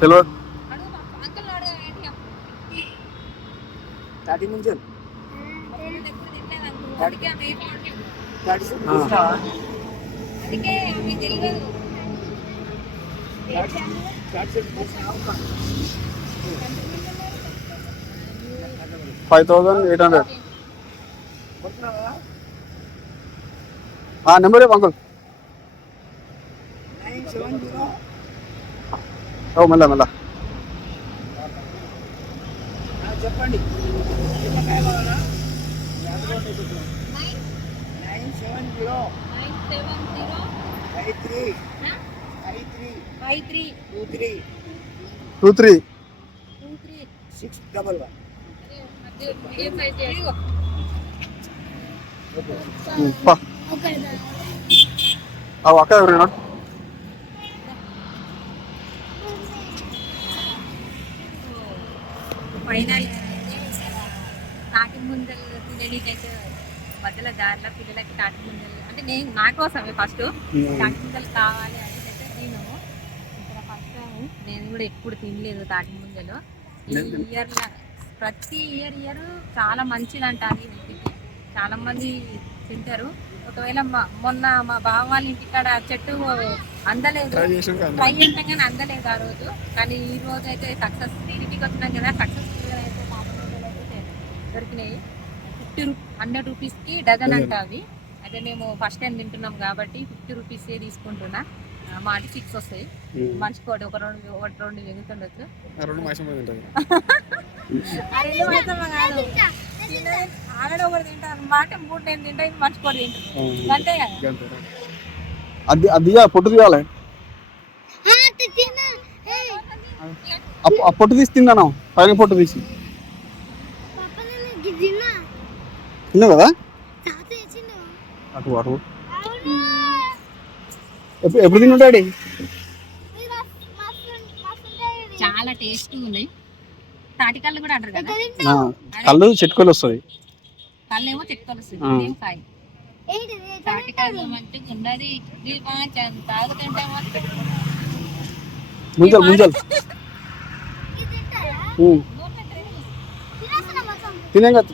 తెలియదు థర్టీ నుంచి అందుకే మీకు తెలియదు Five thousand eight hundred. Number uncle. ఓ మెల్ల మెల్ల చెప్పండి నిమ్మకాయ కావాలా nine seven zero nine seven zero five three five three five three two three. Six double one. Medium size పా. అవి అక్క ఎవరైనా? ఫైనల్. తాటి ముందలు తిననీకైతే మధ్యలో దారిలో పిల్లలకి తాటి ముందలు అంటే నేను నా కోసమే ఫస్ట్. తాటి ముందలు కావాలి అని అయితే నేను ఇక్కడ ఫస్ట్ నేను కూడా ఎప్పుడు తినలేదు తాటి ముందలు ఈ ఇయర్ ప్రతి ఇయర్ ఇయర్ చాలా మంచిదంట అది ఇంటికి చాలా మంది తింటారు. ఒకవేళ మొన్న మా బావ వాళ్ళ ఇంటికాడ చెట్టు అందలేదు. ట్రై చేసాం కానీ అందలేదు. ఆ రోజు. కానీ ఈ రోజు అయితే సక్సెస్ ఇంటికి వచ్చినాం కదా సక్సెస్ఫుల్గా అయితే దొరికినాయి. ఫిఫ్టీ హండ్రెడ్ రూపీస్కి డజన్. అంట అవి అయితే మేము ఫస్ట్ టైం తింటున్నాం కాబట్టి ఫిఫ్టీ రూపీస్ తీసుకుంటున్నా. ఆ, మాటి సిక్స్ వస్తాయి. మనిషికి ఒకటి ఒక రెండు ఒకటి రెండు వెగుతుండొచ్చు రెండు మాసం ఉంటుంది ఆ రెండు మాత్రమే కాదు. తిన్నది ఆల్రెడీ ఒకటి తింటారు మాట మూడు నేను తింటా ఇది మనిషికి ఒకటి తింటారు అంతే కదా? అది అది పొట్టు తీయాలి. పొట్టు తీసి తిన్నాను. పైన పొట్టు తీసి. తిన్నావు కదా? అటు అటు ఎప్పుడు ఎప్పుడు తిన్నావు డాడీ? చాలా టేస్ట్ ఉన్నాయి తాటికల్లు కూడా అంటారు కదా? కళ్ళు చెట్టుకొని వస్తుంది కళ్ళు ఏమో చెట్టుకొని వస్తుంది. ఇదేమో కాయ తాటికల్లు మంచిగా ఉన్నది తాగుతుంటే ముంజలు ముంజలు నోట్లో ట్రైన్ తినేం కదా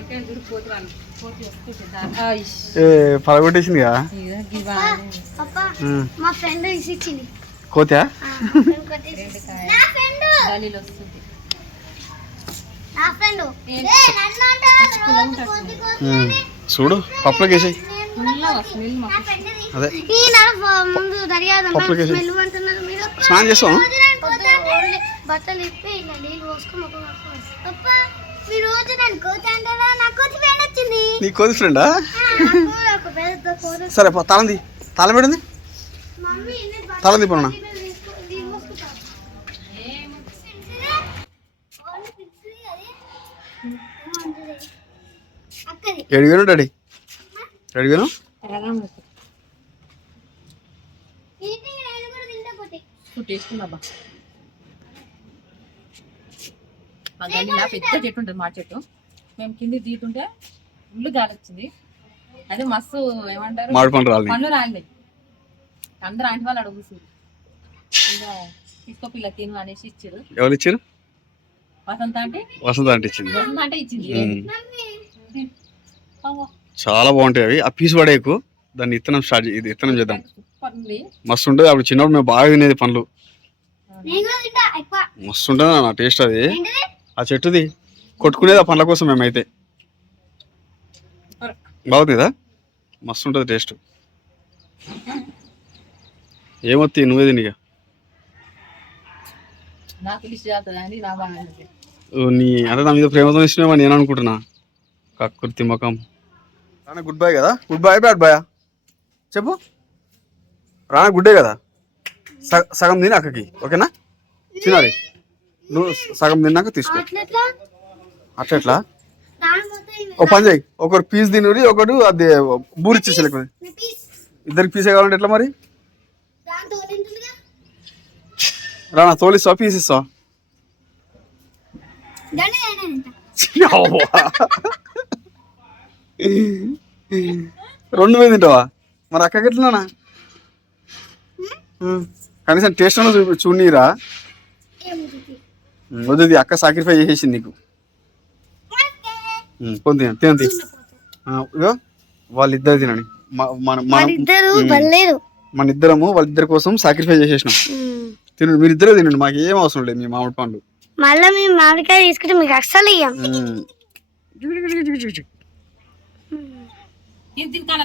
అంటారు కోతి కోతి ఉమ్. చూడు పప్పులోకి వేసాయి ఫ్రెండ్ అదే. పప్పులోకి వేసాయి స్నానం చేస్తాం బట్టలు ఇప్పి నీళ్ళు పోసుకొని రోజు కోతి ఫ్రెండ్ వచ్చింది. నీ కోతి ఫ్రెండా? నాకు ఒక పెద్ద కోతి. సరే పో, తాళం తీ. తాళం పెడింది మమ్మీ నేను బట్టలు తాళం తీపన్నా తీసుకో- నీళ్ళు పోసుకుంటాను. ఓన్లీ పిచ్చిది అది. ఏమంటది? అక్కది ఎడిగాను డాడీ ఎడిగాను ఏంటి నేను కూడా తింటా పోతే తీసుకున్నాబా మా గల్లీలో పెద్ద చెట్టు ఉంటుంది మా చెట్టు. మేము కింది తీతుంటే ఫుల్ గాలి వచ్చింది. అదే మస్తు ఏమంటారు? మామిడి పండు రాలి పండ్లు రాలి అందరూ ఆంటీ వాళ్ళు అడుగుతుంది ఇక తీసుకో పిల్ల తిను అనేసి ఇచ్చారు. ఎవరు ఇచ్చారు? వసంత అంటే వసంత అంటే ఇచ్చింది. వసంత అంటే ఇచ్చింది. చాలా బాగుంటాయి అవి. ఆ పీస్ పడేకు దాన్ని ఇత్తనం స్టార్ట్ ఇది ఇత్తనం చేద్దాం. సూపర్ ఉంది మస్తు ఉంటుంది. అప్పుడు చిన్నప్పుడు మేము బాగా తినేది పండ్లు. మస్తు ఉంటుంది నా టేస్ట్ అది. ఆ చెట్టుది కొట్టుకునేది ఆ పండ్ల కోసం మేమైతే. బాగుంది కదా మస్తు ఉంటుంది టేస్ట్. ఏమొత్తి నువ్వే తినిగా నా అంటే నా మీద ప్రేమతో ఇష్టమేమో నేను అనుకుంటున్నా. కక్కుర్తి ముఖం. రానా గుడ్ బాయ్ కదా? Good boy bad boy? చెప్పు. రానా గుడ్డే కదా? సగ సగం తిని అక్కకి. ఓకేనా? తినాలి. నువ్వు సగం తిన్నాక తీసుకో. అట్లెట్లా. ఓ పని చేయి. ఒకరు పీస్ తినురి ఒకడు అది బూరి పీస్ ఇద్దరికి పీసే కావాలంటే ఎట్లా మరి? రానా తోలిస్తావా పీస్ ఇస్తావా రెండు మీద తింటావా? మరి అక్కకి ఎట్లనా కనీసం టేస్ట్ అన్న చూడనీరా. వద్దు అక్క సాక్రిఫై చేసేసింది నీకు. పొంది తిన తీ ఇగో వాళ్ళిద్దరు తినండి. మ- మన- మనం ఇద్దరు ఉమ్. బల్లేరు. మన ఇద్దరము వాళ్ళిద్దరి కోసం సాక్రిఫై చేసేసినాం. తినండి మీరు ఇద్దరే తినండి మాకు ఏం అవసరం లేదు మీ మామిడి పండు. మళ్ళీ మేము మామిడికాయ తీసుకుంటే మీకు అస్సలు ఇయ్యం.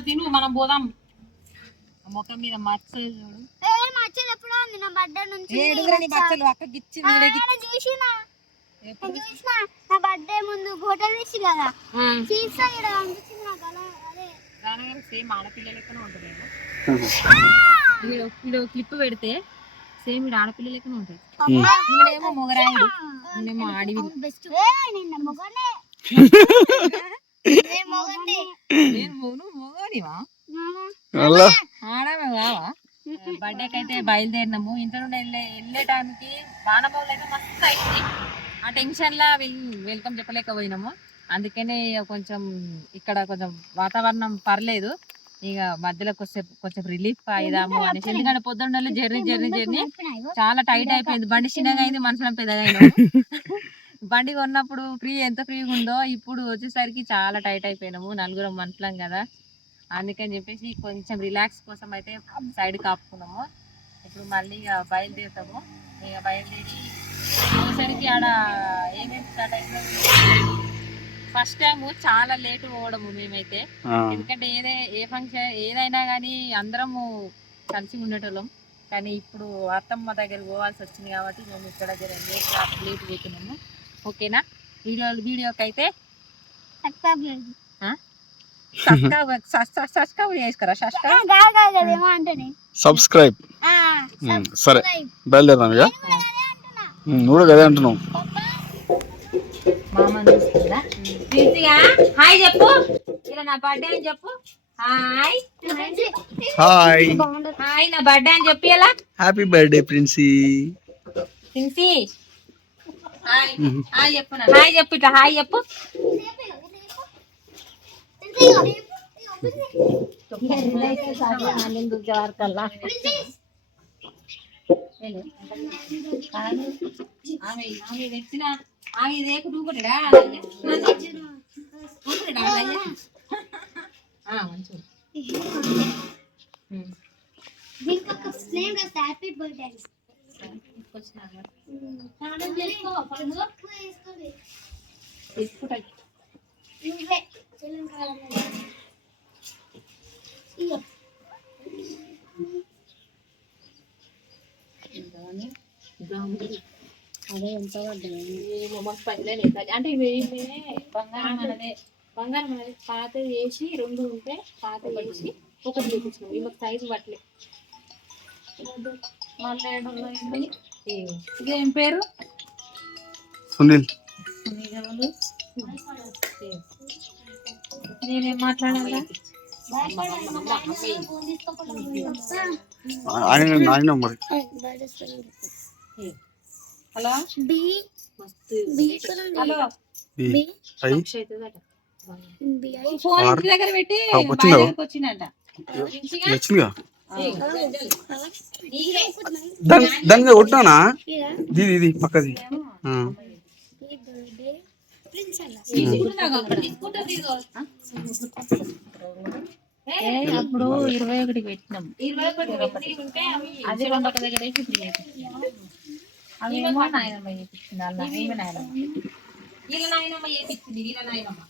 తిని మనం పోదాం. ముఖం మీద మచ్చ చూడు. ఉంది నా బర్త్డే నుంచి ఏడుగురా నీ బచ్చలు అక్కకి ఇచ్చింది వీడికి నేను చూసిన? నేను చూసిన? నా బర్త్డే ముందు ఫోటో తీసి కదా. చూసా ఇక్కడ అనిపించింది నాకు అలా అదే. రానగానే సేమ్ ఆడపిల్ల లెక్కనే ఉంటుంది వీడు వీడు క్లిప్ పెడితే సేమ్ వీడు ఆడపిల్ల లెక్కనే ఉంటుంది. ఈయనేమో మొగరాయుడు. ఈయనేమో ఆడివి. బెస్ట్. నిన్న మొగనే? నేను మొగును? మొగనివా? అలా. ఆడమే కావా? బర్త్డేకి అయితే బయలుదేరినాము. ఇంట్లో నుండి వెళ్ళే వెళ్ళే టైంకి వానమౌలు అయితే మస్తు అయింది. ఆ టెన్షన్ లా వెల్కమ్ చెప్పలేకపోయినాము. అందుకనే ఇక కొంచెం ఇక్కడ కొంచెం వాతావరణం పర్లేదు. ఇక మధ్యలో కొంచెం కొంచెం రిలీఫ్ అయిదాము అనేసి. ఎందుకంటే పొద్దున్న జర్నీ జర్నీ జర్నీ చాలా టైట్ అయిపోయింది. బండి చిన్నగా అయింది మనుషులం పెద్దగా అయినాము. బండి కొన్నప్పుడు ఫ్రీ ఎంత ఫ్రీగా ఉందో ఇప్పుడు వచ్చేసరికి చాలా టైట్ అయిపోయినాము. నలుగురం మనుషులం కదా. అందుకని చెప్పేసి కొంచెం రిలాక్స్ కోసం అయితే సైడ్ కాపుకున్నాము. ఇప్పుడు మళ్ళీ ఇక బయలుదేరుతాము. ఇక బయలుదేరి వచ్చేసరికి ఆడ ఏమేమి స్టార్ట్ అయిందో ఫస్ట్ టైం చాలా లేట్ పోవడము మేమైతే. ఎందుకంటే ఏదే ఏ ఫంక్షన్ ఏదైనా కానీ అందరము కలిసి ఉండేటోళ్ళం. కానీ ఇప్పుడు అత్తమ్మ దగ్గర పోవాల్సి వచ్చింది కాబట్టి మేము ఇక్కడ జర లేట్ లేట్ పోతున్నాము. ఓకేనా వీడియో వీడియోకి అయితే సబ్స్క్రైబ్ సరే బయలుదేరదాం ఇక. నువ్వు కూడా అదే అంటున్నావు. హాయ్ చెప్పు. ఇలా నా బర్త్డే అని చెప్పు. హాయ్. హాయ్. హాయ్ నా బర్త్డే అని చెప్పి happy birthday Princy Princy hi hi చెప్పు నా. హాయ్ చెప్పు ఇట్లా హాయ్ చెప్పు. హ్యాపీ బర్త్డే తీసుకుంటా నువ్వే చెల్లెం కావాలన్నా ఇయ్యో అదే ఎంత అంటే ఇవి బంగారం మనదే బంగారం అనేది పాత వేసి రెండు ఉంటే పాత వేసి ఒకటి చూపించినాం ఇవి మాకు సైజు పట్టలే మళ్ళీ ఏడు ఇదేం పేరు సునీల్ నిజములు నేనేం మాట్లాడాలా? ఆయన మరి. హలో? బి. హలో? బి. ఫోన్ ఇంటి దగ్గర పెట్టి వచ్చిందంట. వచ్చిందిగా. దాని దాని మీద కొట్టానా ఇరా ఇది ఇది పక్కది. అప్పుడు ఇరవై ఒకటికి పెట్టినాం. ఇరవై ఒకటి అది రెండు ఒక దగ్గర నాయనమ్మ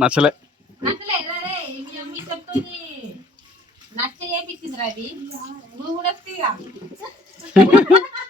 నచ్చలే. నచ్చ చేపించింది రవి నువ్వు కూడా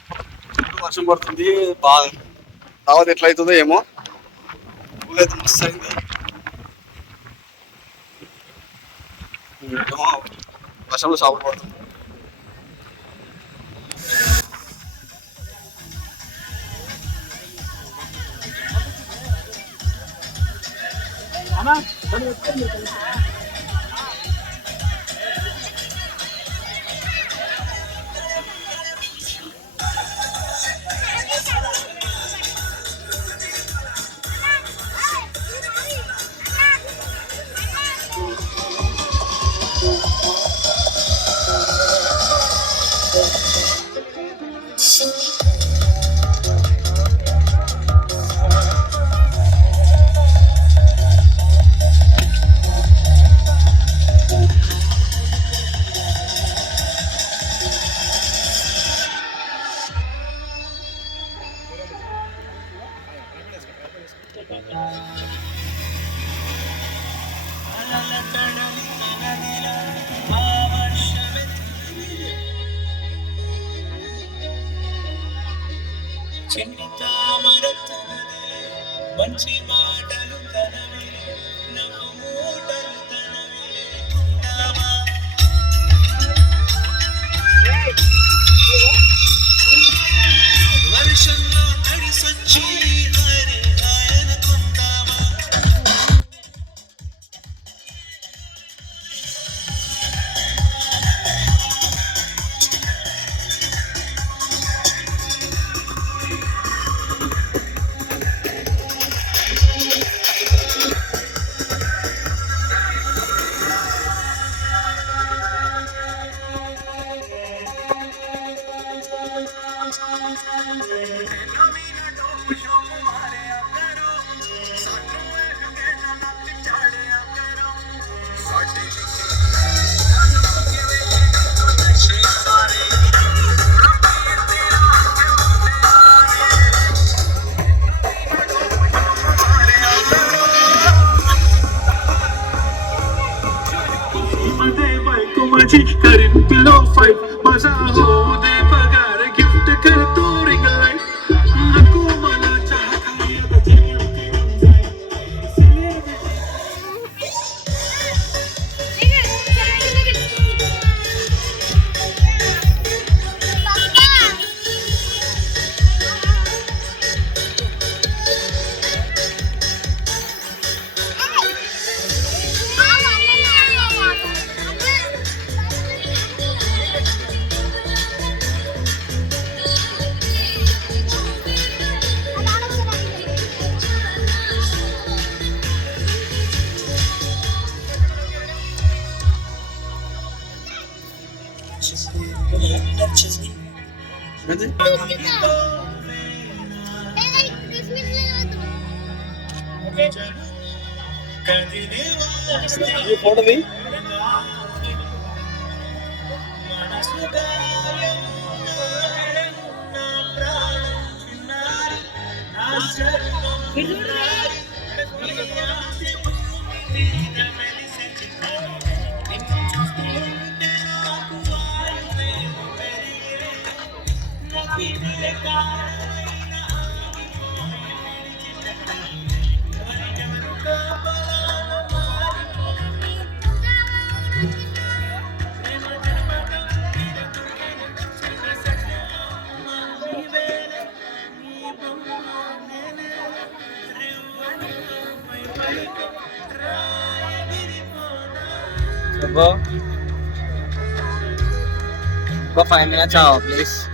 ¿Qué es lo que se llama? ¿Qué es lo que se llama? ¿Qué es lo que se llama? Lo que se. Coming. touches me. Let me touches me. Ready? You follow me? Go. Go find me a job, please.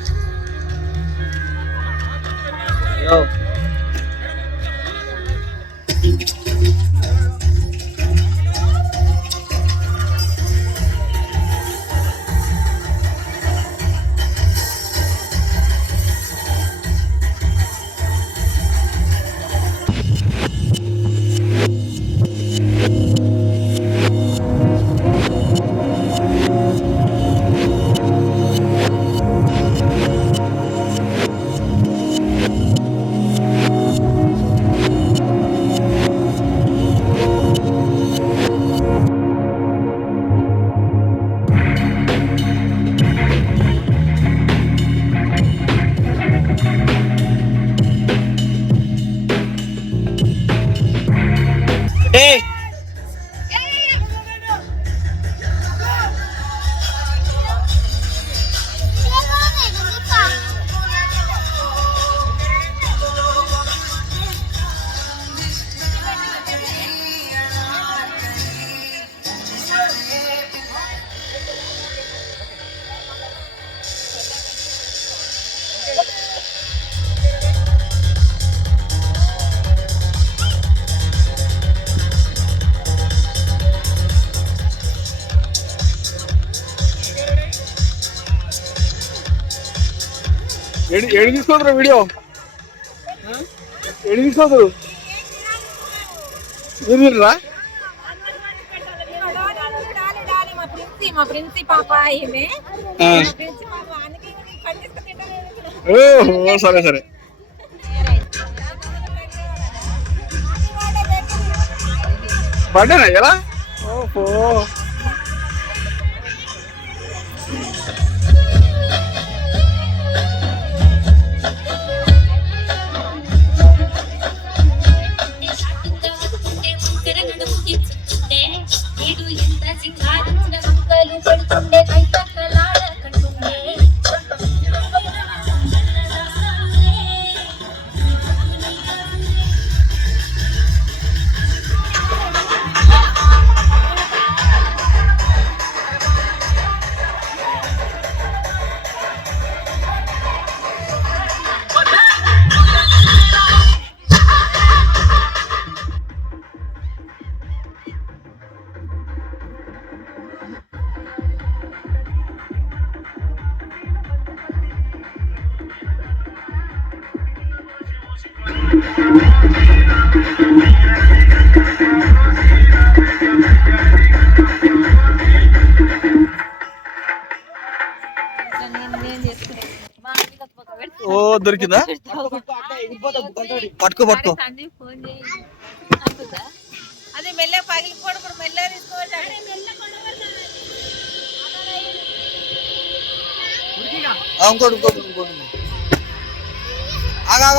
ఏడు తీసుకోదురా video. ఏడు తీసుకోదు. మీరు తినరా మా ప్రిన్సి పాప ఓహో సరే సరే. బర్త్డేనా ఎలా? ఓహో పడుతుండే కై ఓ దొరికిందా? పట్టుకో పట్టుకో. అదే పగిలిపోడు తీసుకోవచ్చు ఇంకోటి ఇంకోటి ఇంకోటి. ఆగా